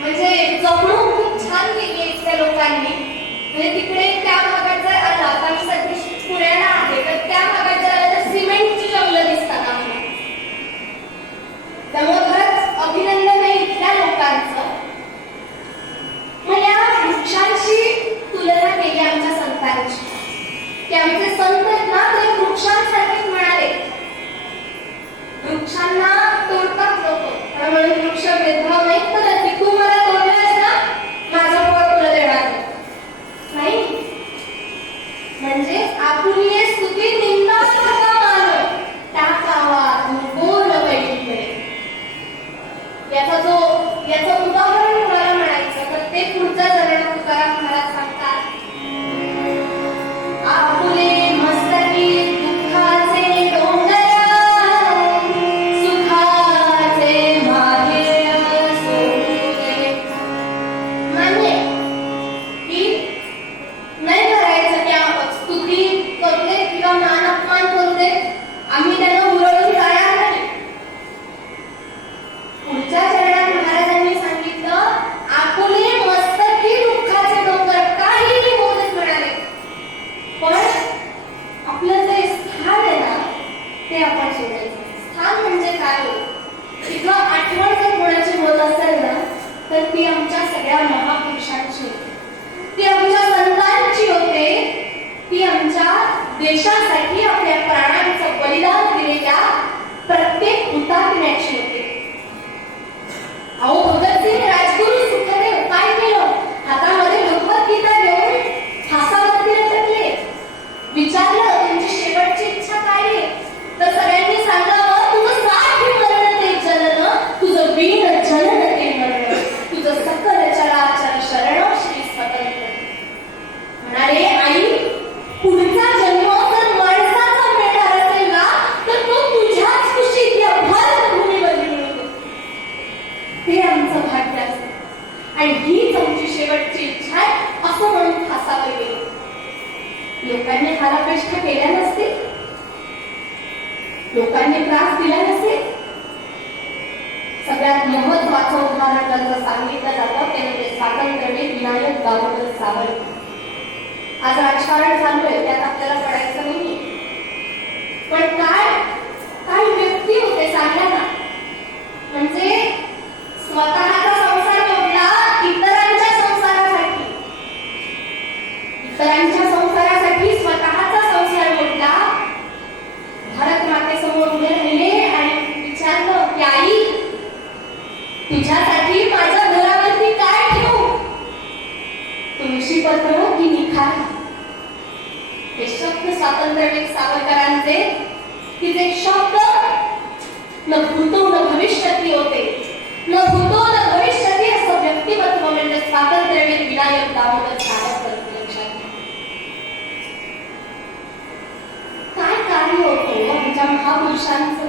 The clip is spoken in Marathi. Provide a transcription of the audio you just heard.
म्हणजे जपणूक खूप छान केली आहे त्या लोकांनी. म्हणजे तिकडे त्या भागात जर आला, आता मी सध्या पुण्याला आहे, तर त्या भागात जर आला तर सिमेंटची जंगलं दिसतात आम्हाला. त्यामुळे खरंच अभिनंदन आहे इथल्या लोकांचं. मग या वृक्षांशी तुलना केली आमच्या संतांची, की आमचे संत आहेत ना ते वृक्षांसारखेच म्हणाले. वृक्षांना तोडतात लोक, त्यामुळे वृक्ष भेदभाव नाही करत. तू मला तोडलास ना, माझं फळ तुला देणार नाही. म्हणजे आपुली स्तुती निंदा सदा मान टाकावा बोल बैठे. याचं उदाहरण मला म्हणायचं तर ते पुढच्या चरणात तुकाराम महाराज सांगतात. आपुले मस्तकी दुःखाचे डोंगरा, सुखाचे मागे सोडू दे. मान्य की नाही करायचं की स्तुती करू दे किंवा मान अपमान करू दे, आम्ही त्यांना उरळून तयार नाही. पुढच्या चरणात महाराजांनी सांगितलं आपुले मस्तकी दुःखाचे डोंगर काहीही बोलत म्हणाले, पण आपलं जे स्थान आहे ना ते आपण सोडायचं. स्थान म्हणजे काय हो, तिथं आठवण जर कोणाची होत असेल ना तर ती आमच्या सगळ्या महापुरुषांची होते, ती आमच्या संतांची होते, ती आमच्या देशासाठी आपल्या प्राणांचं बलिदान दिलेल्या प्रत्येक हुतात्म्याची होते. अहो भगतसिंग राजगुरू सुखदेव काय केलं, हातामध्ये भगवद्गीता घेऊन फासावरती लटकले. विचारलं त्यांची शेवटची इच्छा काय आहे, तर सगळ्यांनी सांगावं तुझं साठी मरण ते जनन, तुझं वीण जनन ते मरण, तुझं सकल चराचर शरण श्री स्वतंत्र. म्हणाले आई पुढचा जन्म जर माणसाचा मिळणार असेल ना तर तो तुझ्याच कुशीत या भारत भूमीमध्ये मिळतो. ते आमचं भाग्य असतं आणि हीच आमची शेवटची इच्छा आहे असं म्हणून फासावर गेलो. लोकांनी हारापेष्टा केल्या नसतील, लोकांनी त्रास दिला नसेल. सगळ्यात महत्वाचं उदाहरण त्यांचं सांगितलं जातं ते म्हणजे स्वातंत्र्यवीर विनायक दामोदर सावरकर. आज राजकारण चालू आहे त्यात आपल्याला पडायचं नाहीये, पण काय व्यक्ती होते सांगा ना. म्हणजे स्वतःचा संसार मोडला इतरांच्या संसारासाठी, स्वतःचा संसार मोडला. भारत मातेसमोर उभे राहिले आणि विचारलं की आई तुझ्यासाठी माझ्या घरावरती काय ठेवू, तुळशी पत्र की निखार. हे शब्द स्वातंत्र्यवीर सावरकरांचे, की जे शब्द न भूतो न भविष्यती होते, न भूतो न भविष्यती असं व्यक्तिमत्व म्हणजे स्वातंत्र्यवीर विनायक दामोदर सावरकर. लक्षात काय कार्य होतं आमच्या महापुरुषांचं.